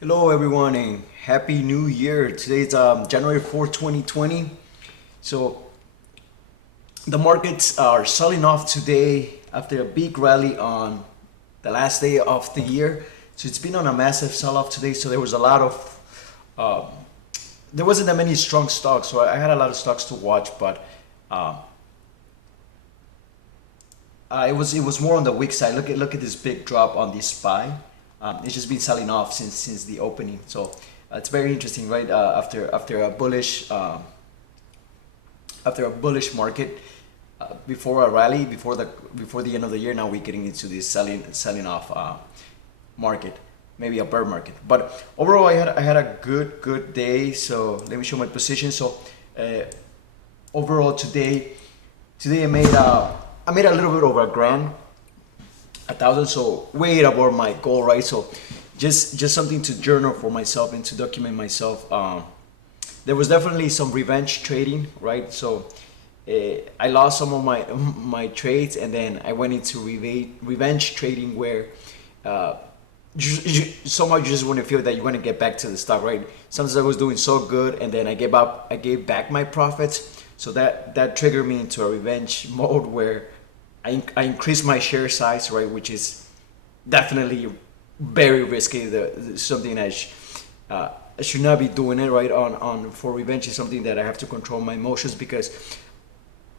Hello everyone and happy new year. Today's January 4th, 2020. So the markets are selling off today after a big rally on the last day of the year. So it's been on a massive sell-off today. So there was a lot of there wasn't that many strong stocks. So I had a lot of stocks to watch, but uh, it was more on the weak side. Look at this big drop on the SPY. It's just been selling off since the opening. So it's very interesting, right? After a bullish market, before a rally, before the end of the year, now we're getting into this selling off market, maybe a bear market. But overall, I had a good day. So let me show my position. So uh, overall today I made a little bit over a grand, 1,000, so way above my goal, right? So just something to journal for myself and to document myself. There was definitely some revenge trading, right? So I lost some of my trades, and then I went into revenge trading where uh, somehow you just want to feel that you want to get back to the stock, right? Sometimes I was doing so good, and then I gave back my profits, so that triggered me into a revenge mode where I increased my share size, right, which is definitely very risky. Something I should not be doing it, right. On For revenge is something that I have to control my emotions, because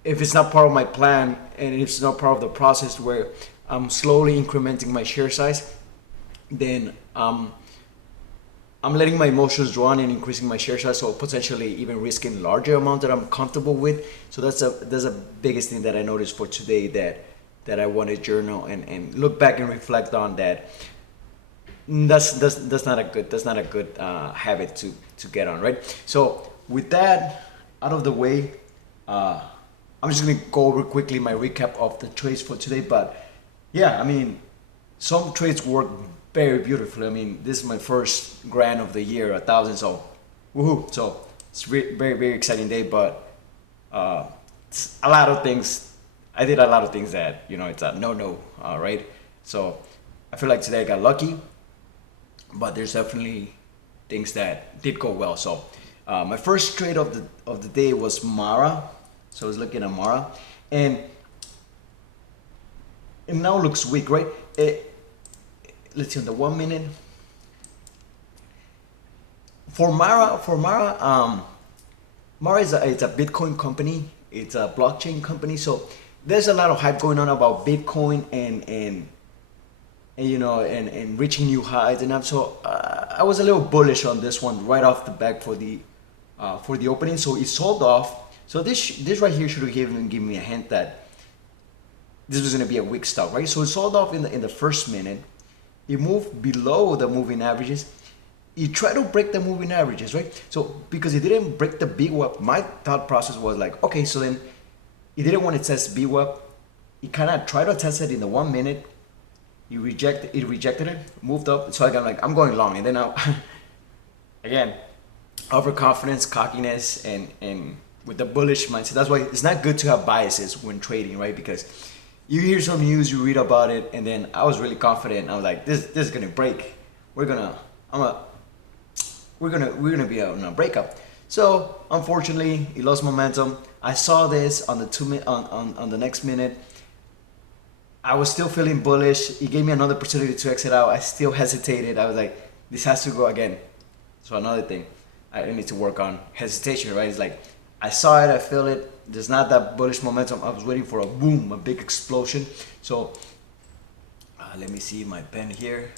if it's not part of my plan and it's not part of the process where I'm slowly incrementing my share size, then I'm letting my emotions run and increasing my share size, so potentially even risking larger amount that I'm comfortable with. So that's a biggest thing that I noticed for today, that I want to journal and look back and reflect on that. That's not a good habit to get on, right? So with that out of the way, uh, I'm just gonna go over quickly my recap of the trades for today. But yeah, I mean, some trades work very beautifully. I mean, this is my first grand of the year, 1,000. So, woohoo! So it's very exciting day. But it's a lot of things. I did a lot of things that it's a no, right? So I feel like today I got lucky, but there's definitely things that did go well. So my first trade of the day was Mara. So I was looking at Mara, and it now looks weak, right? Let's see on the 1 minute for Mara. Mara is it's a Bitcoin company. It's a blockchain company. So there's a lot of hype going on about Bitcoin and reaching new highs. And so I was a little bullish on this one right off the back for the opening. So it sold off. So this right here should have even given me a hint that this was going to be a weak stock, right? So it sold off in the first minute. It moved below the moving averages. It tried to break the moving averages, right? So because it didn't break the BWAP, my thought process was like, okay, so then it didn't want to test BWAP. It kind of tried to test it in the 1 minute. It rejected it, moved up. So I'm going long, and then again, overconfidence, cockiness, and with the bullish mindset. That's why it's not good to have biases when trading, right? Because you hear some news, you read about it, and then I was really confident. I was like, this is gonna break. We're gonna be on a breakup. So unfortunately, it lost momentum. I saw this on the on the next minute. I was still feeling bullish. It gave me another opportunity to exit out. I still hesitated. I was like, this has to go again. So another thing I need to work on, hesitation, right? It's like I saw it, I feel it. There's not that bullish momentum. I was waiting for a boom, a big explosion. So let me see my pen here.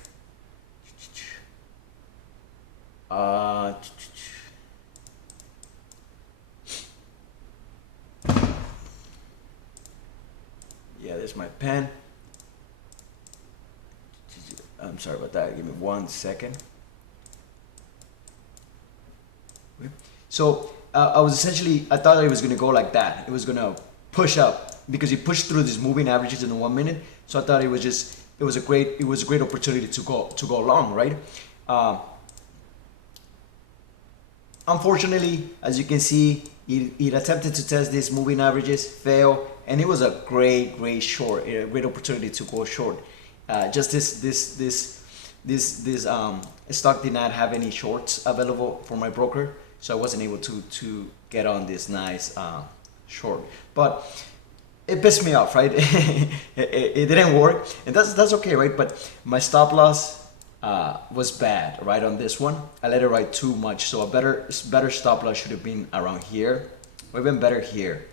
Uh, yeah, there's my pen. I'm sorry about that. Give me 1 second. Okay. So I thought that it was gonna go like that. It was gonna push up because it pushed through these moving averages in the 1 minute. So I thought it was a great opportunity to go long, right? Uh, Unfortunately, as you can see, it attempted to test these moving averages, fail, and it was a great short, a great opportunity to go short. Just this this stock did not have any shorts available for my broker, so I wasn't able to get on this nice short. But it pissed me off, right? It didn't work, and that's okay, right? But my stop loss was bad, right, on this one. I let it ride too much, so a better stop loss should have been around here, or even better here,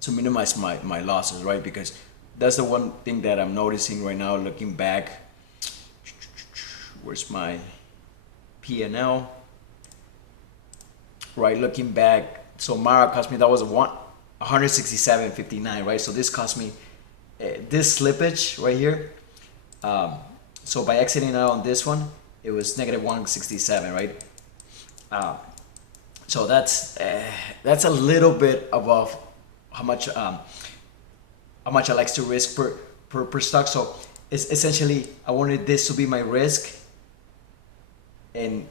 to minimize my losses, right? Because that's the one thing that I'm noticing right now, looking back. Where's my P&L? Right, looking back, so Mara cost me, that was 167.59, right? So this cost me this slippage right here. So by exiting out on this one, it was negative 167, right? So that's a little bit above how much I like to risk per stock. So it's essentially, I wanted this to be my risk and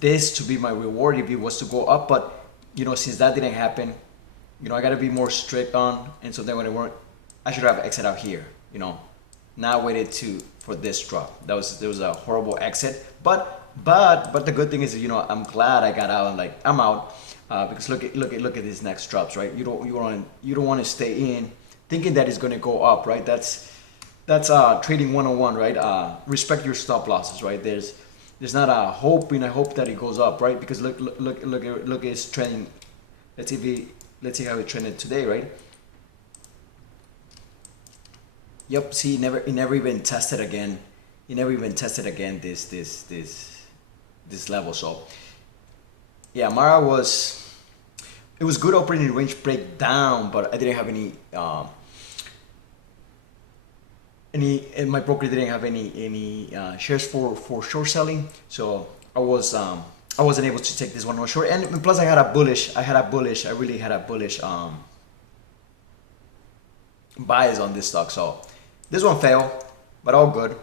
this to be my reward if it was to go up. But since that didn't happen, I got to be more strict on. And so then when it weren't, I should have exit out here. Not waited for this drop. There was a horrible exit. But the good thing is, I'm glad I got out and I'm out because look at these next drops, right? You don't want to stay in thinking that it's going to go up, right? That's trading 101, right? Respect your stop losses, right? There's not a hope that it goes up, right? Because look it's trending. Let's see how it trended today, right? Yep. See, it never even tested again. It never even tested again this level. So yeah, Mara was good operating range breakdown, but I didn't have any and my broker didn't have any shares for short selling, so I wasn't able to take this one on short. And plus I really had a bullish bias on this stock, so this one failed, but all good.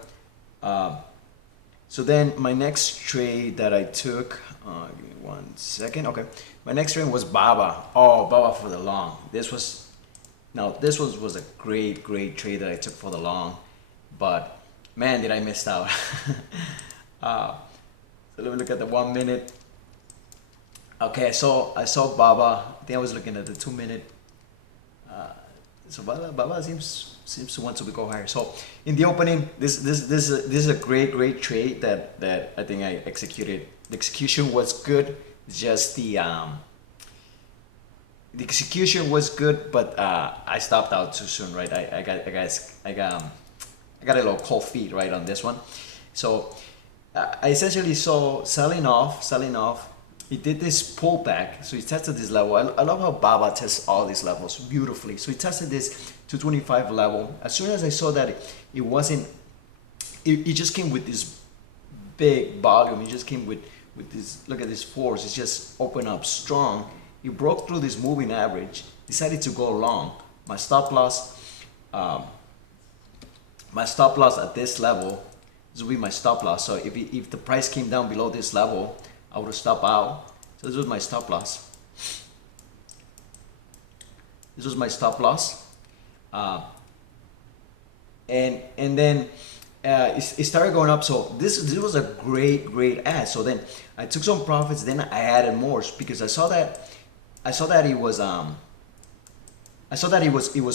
So then my next trade that I took, give me 1 second. Okay, my next trade was Baba. Oh, Baba for the long. This was a great trade that I took for the long, but man, did I miss out. So let me look at the 1 minute. Okay, so I saw Baba. I think I was looking at the 2 minute. So Baba seems to want to go higher. So in the opening, this is a great trade that I think I executed. The execution was good. It's just the execution was good, but I stopped out too soon, right? I got a little cold feet, right, on this one. So I essentially saw selling off. It did this pullback, so he tested this level. I love how Baba tests all these levels beautifully. So he tested this 225 level. As soon as I saw that it just came with this big volume. It just came with this, look at this force. It's just opened up strong. It broke through this moving average, decided to go long. My stop loss at this level, this will be my stop loss. So if the price came down below this level, I would have stopped out. So this was my stop loss. And then it started going up. So this was a great ad. So then I took some profits. Then I added more because I saw that it was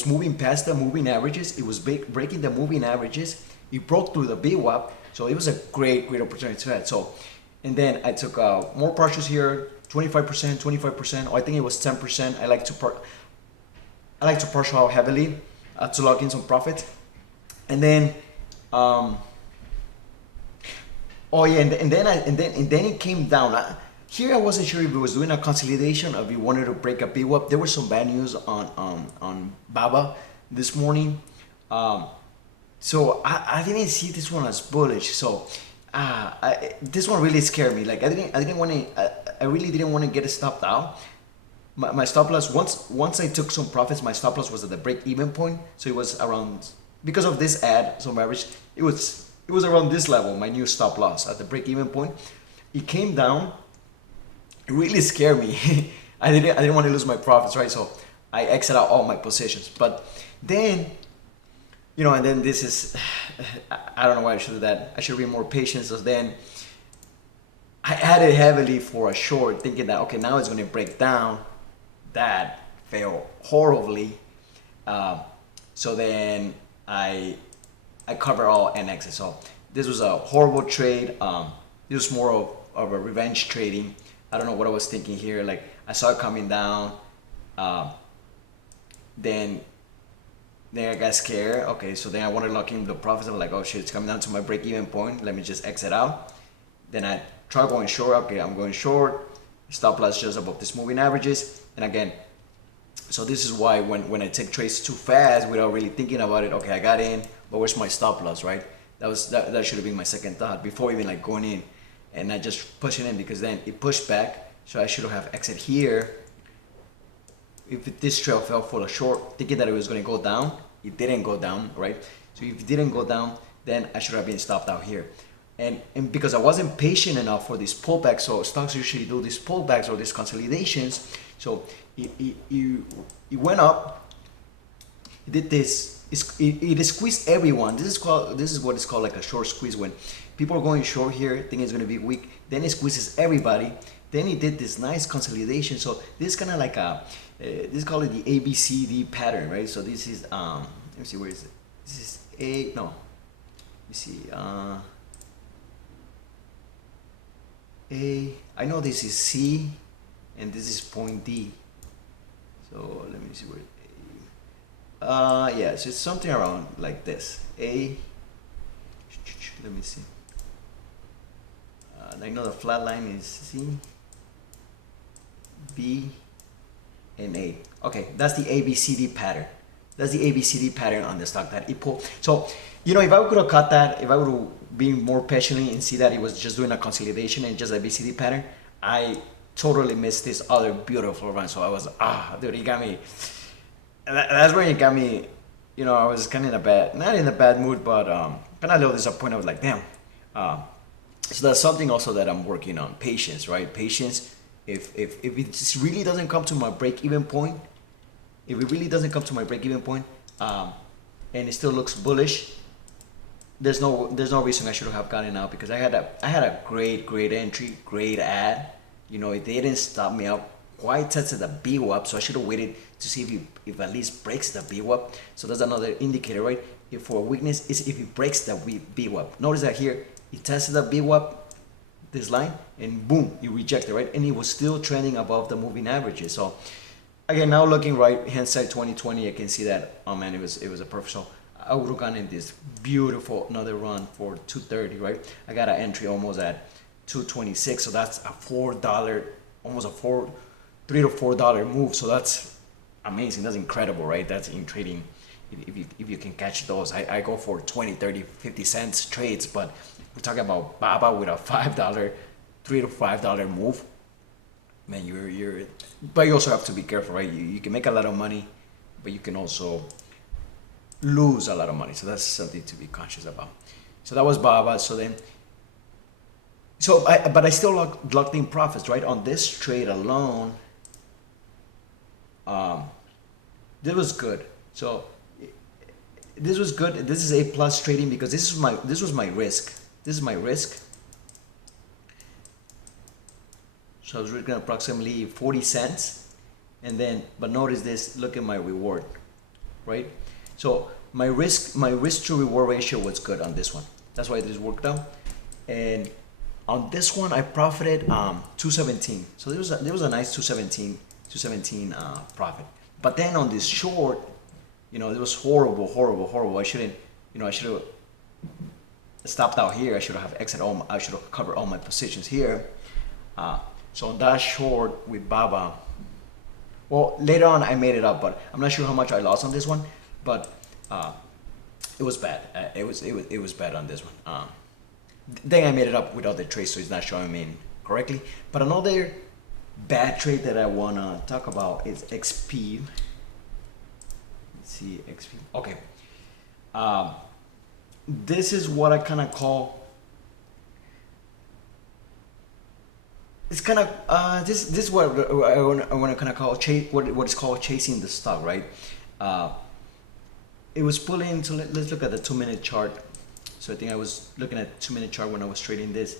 moving past the moving averages. It was breaking the moving averages. It broke through the VWAP. So it was a great opportunity to add. So. And then I took more partials here, 25%. Oh, I think it was 10%. I like to partial out heavily to lock in some profit. And then, and then it came down. Here I wasn't sure if it was doing a consolidation or if it wanted to break a VWAP. There was some bad news on Baba this morning, so I didn't see this one as bullish. So. This one really scared me. Like I really didn't want to get it stopped out. My stop loss, once I took some profits, my stop loss was at the break-even point. So it was around, because of this ad, some average, it was around this level, my new stop loss at the break-even point. It came down. It really scared me. I didn't want to lose my profits, right? So I exited out all my positions. But then And then this is, I don't know why I should do that. I should be more patient. So then I added heavily for a short, thinking that, okay, now it's going to break down. That failed horribly. Uh, so then I cover all and exit. So this was a horrible trade. This was more of a revenge trading. I don't know what I was thinking here. Like I saw it coming down. Uh, then I got scared. Okay, so then I wanted to lock in the profits. I was like, oh shit, it's coming down to my break-even point. Let me just exit out. Then I try going short. Okay, I'm going short. Stop loss just above this moving averages. And again, so this is why when I take trades too fast without really thinking about it, okay, I got in, but where's my stop loss, right? That should have been my second thought before even like going in, and I just push it in because then it pushed back. So I should have exit here. If this trail fell for a short, thinking that it was going to go down, it didn't go down, right? So if it didn't go down, then I should have been stopped out here. And because I wasn't patient enough for this pullback, so stocks usually do these pullbacks or these consolidations. So it went up, it did this, it squeezed everyone. This is what is called like a short squeeze, when people are going short here, think it's going to be weak, then it squeezes everybody. Then it did this nice consolidation. So this is kind of like this is called the ABCD pattern, right? So this is let me see, where is it? This is let me see, I know this is C and this is point D. So let me see where yeah, so it's something around like this. Let me see. I know the flat line is C, B, and A. Okay, that's the ABCD pattern. That's the ABCD pattern on the stock that it pulled. So, if I could have cut that, if I would have been more patient and see that it was just doing a consolidation and just a ABCD pattern, I totally missed this other beautiful run. So I was, dude, you got me. That's where you got me. I was kind of not in a bad mood, but kind of a little disappointed. I was like, damn. So that's something also that I'm working on. Patience, right? Patience. If it really doesn't come to my break-even point, and it still looks bullish, there's no reason I should have gotten out, because I had a great entry, great ad. It didn't stop me out. Quite tested the VWAP, so I should have waited to see if at least breaks the VWAP. So that's another indicator, right? If for a weakness is if it breaks the VWAP. Notice that here it tested the VWAP, this line, and boom, it rejected, right? And it was still trending above the moving averages. So again, now looking right hand side 2020, I can see that, oh man, it was a perfect. So I would have gone in this beautiful another run for 230, right? I got an entry almost at 226, so that's a $4, almost a $3 to $4 move. So that's amazing. That's incredible, right? That's in trading. If you can catch those, I go for 20, 30, 50 cents trades, but we're talking about Baba with a $5, $3 to $5 move. Man, but you also have to be careful, right? You can make a lot of money, but you can also lose a lot of money. So that's something to be conscious about. So that was Baba. But I still locked in profits, right? On this trade alone, this was good. So this was good. This is A plus trading, because this was my risk. This is my risk. So I was risking approximately 40 cents, but notice this. Look at my reward, right? So my risk to reward ratio was good on this one. That's why this worked out. And on this one, I profited 217. So there was a nice 217 profit. But then on this short, it was horrible. I should have stopped out here. I should have exited I should have covered all my positions here. So on that short with Baba, well, later on I made it up, but I'm not sure how much I lost on this one. But it was bad. It was bad on this one. Then I made it up with other trades, so it's not showing me correctly. But another bad trade that I wanna talk about is XP. Let's see, XP. Okay. This is what I kind of call. It's kind of this is what I want to kind of call what is called chasing the stock, right? it was pulling. So let's look at the 2 minute chart. So I think I was looking at 2 minute chart when I was trading this,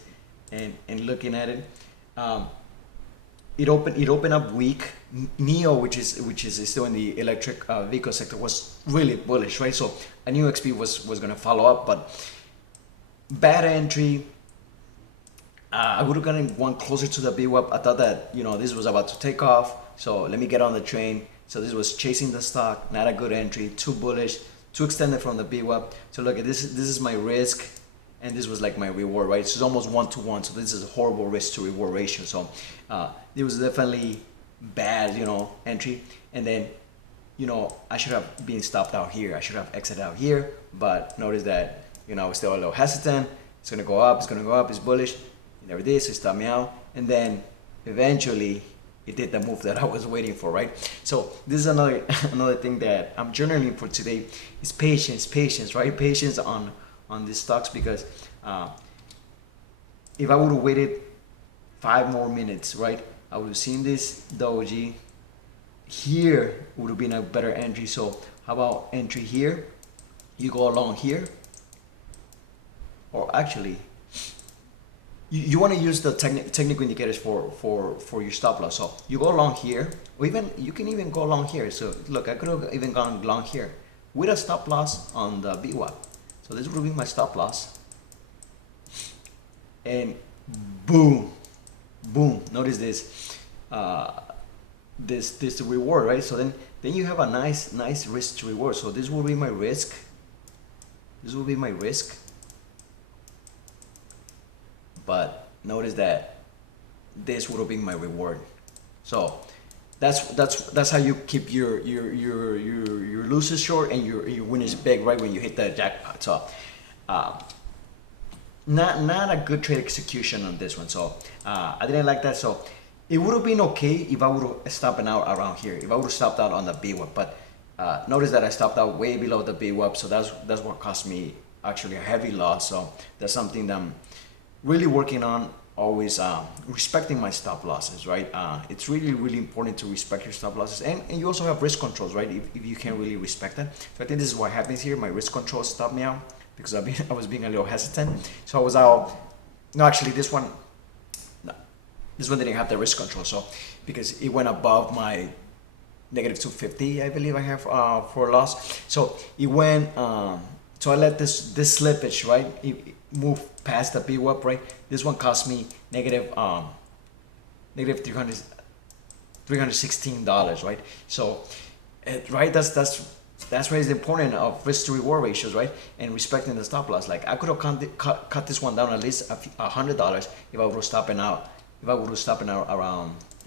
and looking at it. Um, it opened up weak. Neo, which is still in the electric vehicle sector, was really bullish, right? So I knew XP was going to follow up, but bad entry. I would have gotten one closer to the VWAP. I thought that this was about to take off, so let me get on the train. So this was chasing the stock, not a good entry, too bullish, too extended from the VWAP. So look at this. This is my risk, and this was like my reward, right? So it's almost 1-to-1. So this is a horrible risk to reward ratio. So it was definitely bad, entry. And then, I should have been stopped out here. I should have exited out here, but notice that, I was still a little hesitant. It's gonna go up. It's gonna go up. It's bullish. It never did. So it stopped me out, and then eventually it did the move that I was waiting for, right? So this is another another thing that I'm journaling for today is patience, right? Patience on these stocks, because if I would have waited 5 more minutes, right, I would have seen this doji here. Would have been a better entry. So how about entry here? You go along here, or actually you want to use the technical indicators for your stop loss. So you go along here, or even you can even go along here. So look, I could have even gone along here with a stop loss on the VWAP. So this would be my stop loss, and boom, notice this, this reward, right? So then you have a nice risk to reward. So this will be my risk, but notice that this would have been my reward. So that's how you keep your losers short and your winners big, right? When you hit the jackpot. So not a good trade execution on this one. So I didn't like that. So it would have been okay if I would have stopped out around here, if I would have stopped out on the VWAP. But notice that I stopped out way below the VWAP. So that's what cost me actually a heavy loss. So that's something that I'm really working on, always respecting my stop losses, right? It's really important to respect your stop losses, and you also have risk controls, right? If you can't really respect that. So I think this is what happens here. My risk controls stopped me out because I was being a little hesitant. So I was out. No, actually this one didn't have the risk control. So because it went above my negative 250, I believe I have for a loss. So it went. So I let this slippage, right? It move past the VWAP, right? This one cost me negative $316, right? So right, that's why it's important of risk to reward ratios, right? And respecting the stop loss. Like I could have cut this one down at least $100 if I would have stopping out. If I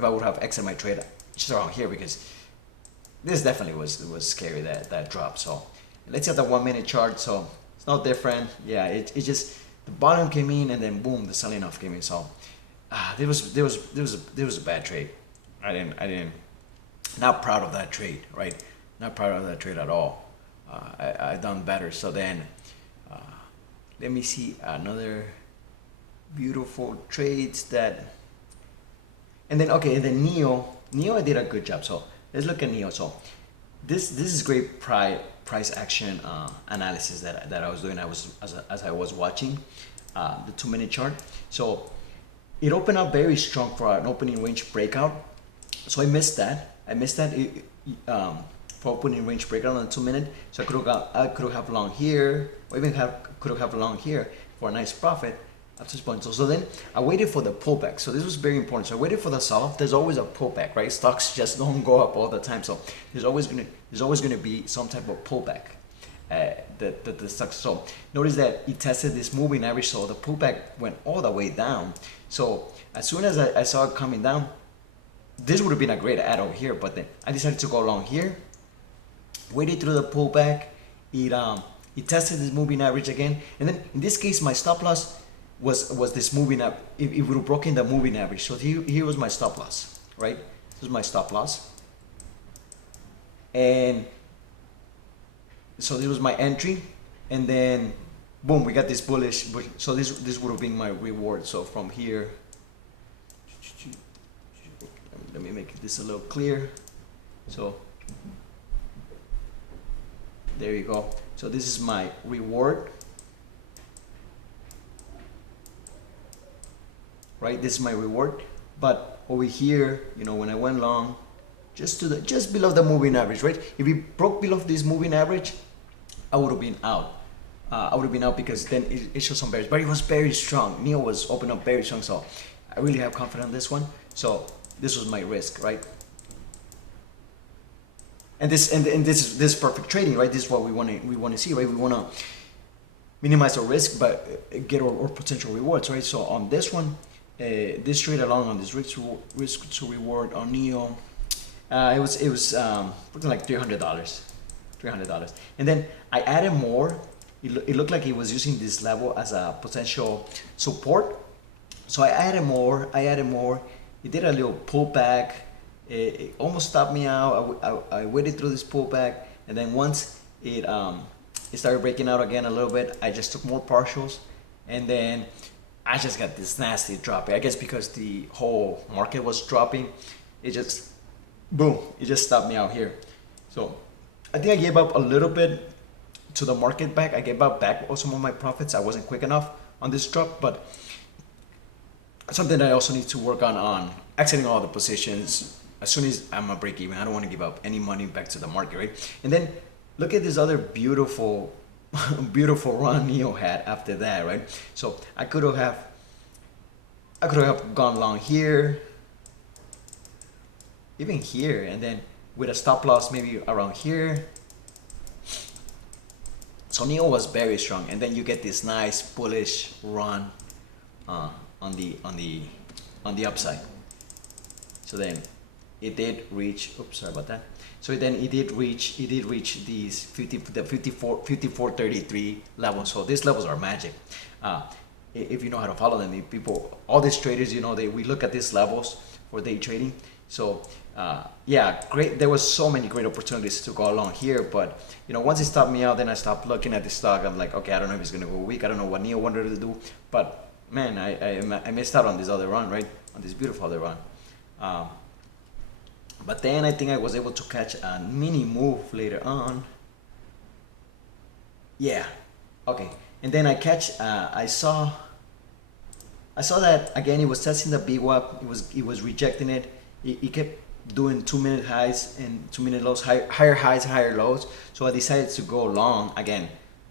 would have exited my trade just around here, because this definitely was scary, that drop. So let's see at the 1 minute chart. So it's no different. Yeah, it just the bottom came in, and then boom, the selling off came in. So there was a bad trade. I didn't not proud of that trade, right? Not proud of that trade at all. I done better. So then let me see another beautiful trades that. And then Neo I did a good job. So let's look at Neo. So this is great price action analysis that I was doing. As I was watching the 2 minute chart. So it opened up very strong for an opening range breakout. So I missed that. For opening range breakout on the 2 minute. So I could have long here, or even could have long here for a nice profit at this point. So then I waited for the pullback. So this was very important. So I waited for the sell-off. There's always a pullback, right? Stocks just don't go up all the time. So there's always gonna be some type of pullback. The stocks. So notice that it tested this moving average. So the pullback went all the way down. So as soon as I saw it coming down, this would have been a great add over here. But then I decided to go along here. Waited through the pullback. It tested this moving average again, and then in this case my stop loss was this moving up. It would have broken the moving average. So here was my stop loss, right? This is my stop loss, and so this was my entry, and then boom, we got this bullish. So this would have been my reward. So from here, let me make this a little clear. So There you go. So this is my reward, right? This is my reward. But over here, you know, when I went long, just below the moving average, right? If it broke below this moving average, I would have been out. I would have been out because then it shows some bearish, but it was very strong. Neo was open up very strong, so I really have confidence in this one. So this was my risk, right? And this is perfect trading, right? This is what we want to see, right? We want to minimize our risk, but get our potential rewards, right? So on this one, this trade along on this risk to reward on Neo, it was looking like $300, and then I added more. It looked like he was using this level as a potential support, so I added more. He did a little pullback. It almost stopped me out. I waited through this pullback, and then once it started breaking out again a little bit, I just took more partials, and then I just got this nasty drop. I guess because the whole market was dropping, it just boom, it just stopped me out here. So I think I gave up a little bit to the market back. I gave up back some of my profits. I wasn't quick enough on this drop, but something that I also need to work on exiting all the positions as soon as I'm a break even. I don't want to give up any money back to the market, right? And then look at this other beautiful beautiful run Neo had after that, right? So I could have gone long here, even here, and then with a stop loss maybe around here. So Neo was very strong, and then you get this nice bullish run on the upside. So then it did reach. Oops, sorry about that. So then it did reach these 54.33 levels. So these levels are magic. If you know how to follow them, people, all these traders, you know, we look at these levels for day trading. So yeah, great. There was so many great opportunities to go along here, but you know, once it stopped me out, then I stopped looking at the stock. I'm like, okay, I don't know if it's gonna go weak. I don't know what Neo wanted to do, but man, I missed out on this other run, right? On this beautiful other run. But then I think I was able to catch a mini move later on. Yeah, okay. And then I saw that again. It was testing the BWAP. It was rejecting it. It kept doing 2-minute highs and 2-minute lows, higher highs, higher lows. So I decided to go long again.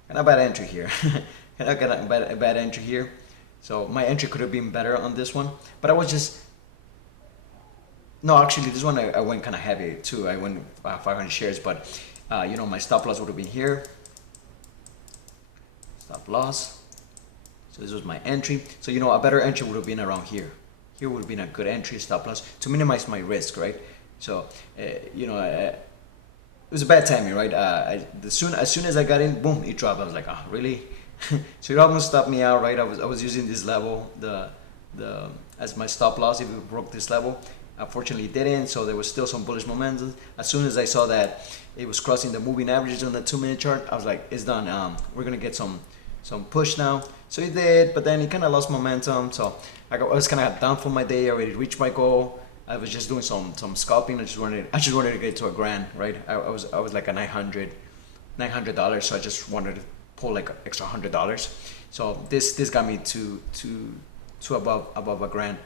Kind of bad entry here. Kind of a bad entry here. So my entry could have been better on this one, but I was just. No, actually, this one I went kind of heavy too. I went 500 shares, but you know, my stop loss would have been here. Stop loss. So this was my entry. So you know, a better entry would have been around here. Here would have been a good entry, stop loss, to minimize my risk, right? So you know, it was a bad timing, right? As soon as I got in, boom, it dropped. I was like, oh, really? So it almost stopped me out, right? I was using this level, as my stop loss if it broke this level. Unfortunately, it didn't, so there was still some bullish momentum. As soon as I saw that it was crossing the moving averages on the 2-minute chart, I was like, it's done. We're gonna get some push now. So it did, but then it kind of lost momentum. So I was kind of down for my day. I already reached my goal. I was just doing some scalping. I just wanted to get to $1,000, right? I was like a $900. So I just wanted to pull like an extra $100. So this got me to above $1,000.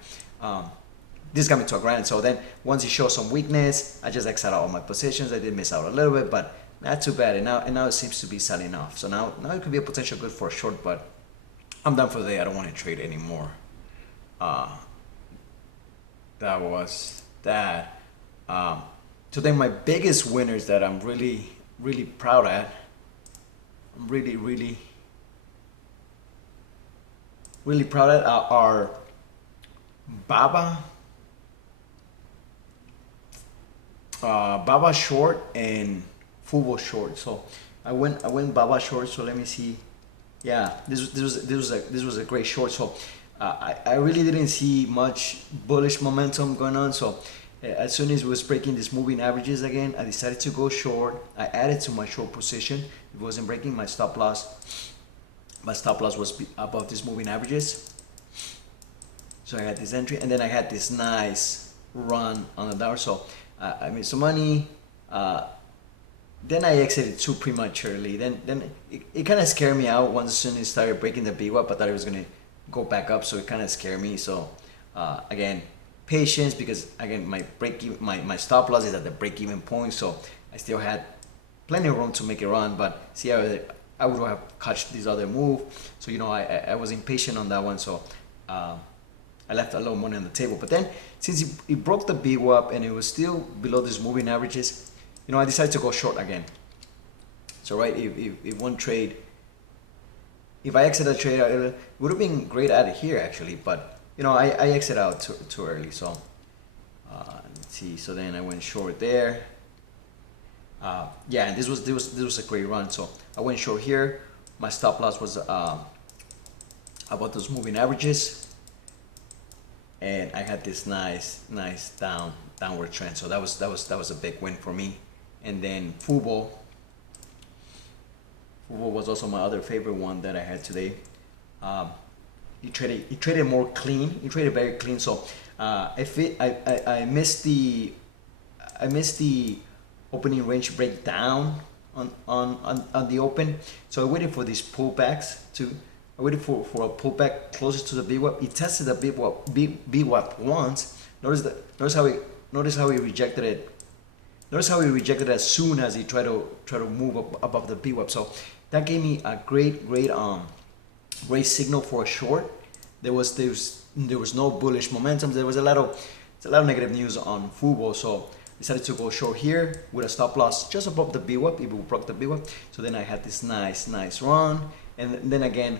This got me to $1,000. So then once it shows some weakness, I just exited all my positions. I did miss out a little bit, but not too bad. And now it seems to be selling off. So now it could be a potential good for a short, but I'm done for the day. I don't want to trade anymore. That was that. So then my biggest winners that I'm really, really proud at. I'm really, really, really proud at are Baba short and Fubo short. So I went Baba short. So let me see. Yeah, this was a great short. So I really didn't see much bullish momentum going on. So as soon as it was breaking these moving averages again, I decided to go short. I added to my short position. It wasn't breaking my stop loss. My stop loss was above these moving averages. So I had this entry, and then I had this nice run on the dollar. So I made some money. then I exited too prematurely. Then it kind of scared me out once as soon as it started breaking the VWAP. I thought it was gonna go back up, so it kind of scared me. So again, patience, because again my stop loss is at the break even point, so I still had plenty of room to make it run. But see, I would have caught this other move. So I was impatient on that one, so I left a little money on the table. But then since it broke the VWAP and it was still below these moving averages, I decided to go short again. So right, if one trade, if I exit a trade, it would have been great at it here actually, but I exit out too early. So let's see. So then I went short there. Yeah, and this was a great run. So I went short here. My stop loss was about those moving averages, and I had this nice downward trend. So that was a big win for me. And then Fubo was also my other favorite one that I had today. He traded more clean. He traded very clean. So I missed the opening range breakdown on the open. So I waited for these pullbacks I waited for a pullback closer to the VWAP. He tested the VWAP once. Notice how he rejected it. Notice how he rejected it as soon as he tried to move up above the VWAP. So that gave me a great signal for a short. There was no bullish momentum. There was a lot of negative news on Fubo. So I decided to go short here with a stop loss just above the VWAP. It broke the VWAP. So then I had this nice run, and then again,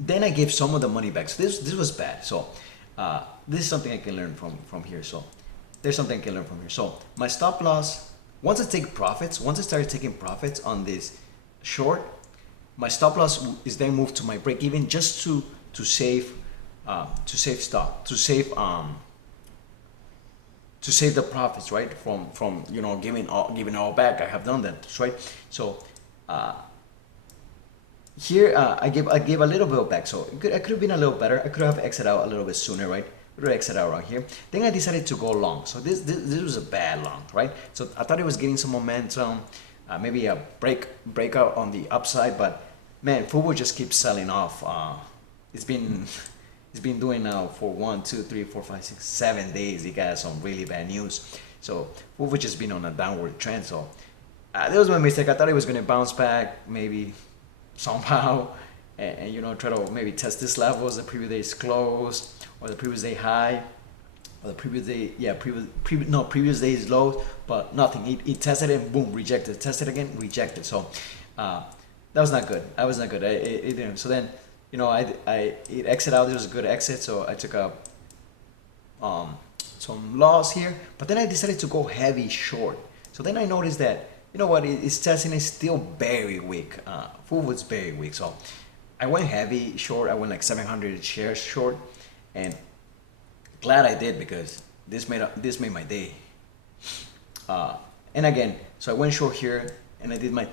then I gave some of the money back. So this was bad. So this is something I can learn from here. So there's something I can learn from here. So my stop loss, once I started taking profits on this short, my stop loss is then moved to my break even, just to save stock, to save the profits, right? From giving all back. I have done that, right? So here I gave a little bit back. So I could have been a little better. I could have exited out a little bit sooner, right? Exit out right here. Then I decided to go long. So this was a bad long, right? So I thought it was getting some momentum, maybe a breakout on the upside, but man, Fubo just keeps selling off. It's been doing now for 1, 2, 3, 4, 5, 6, 7 days. It got some really bad news. So Fubo just been on a downward trend. So that was my mistake. I thought it was gonna bounce back maybe somehow, and try to maybe test this level as the previous day's close, or the previous day high, or the previous day, previous day's low, but nothing. It tested it and boom, rejected. Tested again, rejected. So that was not good. That was not good. It didn't. So then, it exit out. It was a good exit. So I took a some loss here, but then I decided to go heavy short. So then I noticed that its testing is still very weak. Full was very weak. So I went heavy short. I went like 700 shares short, and glad I did, because this made my day. And again, so I went short here, and I did my.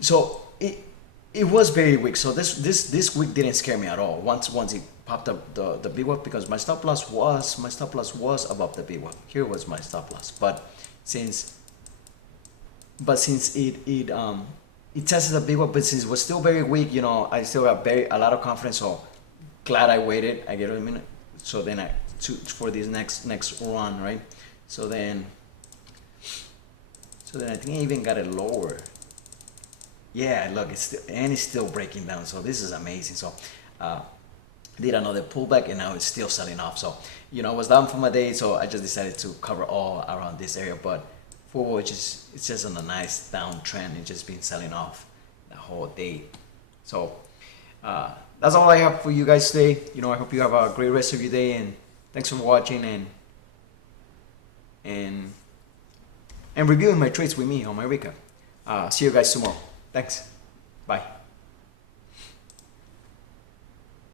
So it was very weak. So this week didn't scare me at all. Once it popped up the VWAP, because my stop loss was above the VWAP. Here was my stop loss, but since it tested a big one, but since it was still very weak, I still have a lot of confidence. So glad I waited. I get what I mean. So then for this next run, right? So then I think I even got it lower. Yeah, look, it's still breaking down. So this is amazing. So did another pullback, and now it's still selling off. So I was down for my day, so I just decided to cover all around this area, but it's just on a nice downtrend. It's just been selling off the whole day. So that's all I have for you guys today. I hope you have a great rest of your day, and thanks for watching and reviewing my trades with me on my recap. See you guys tomorrow. Thanks. Bye.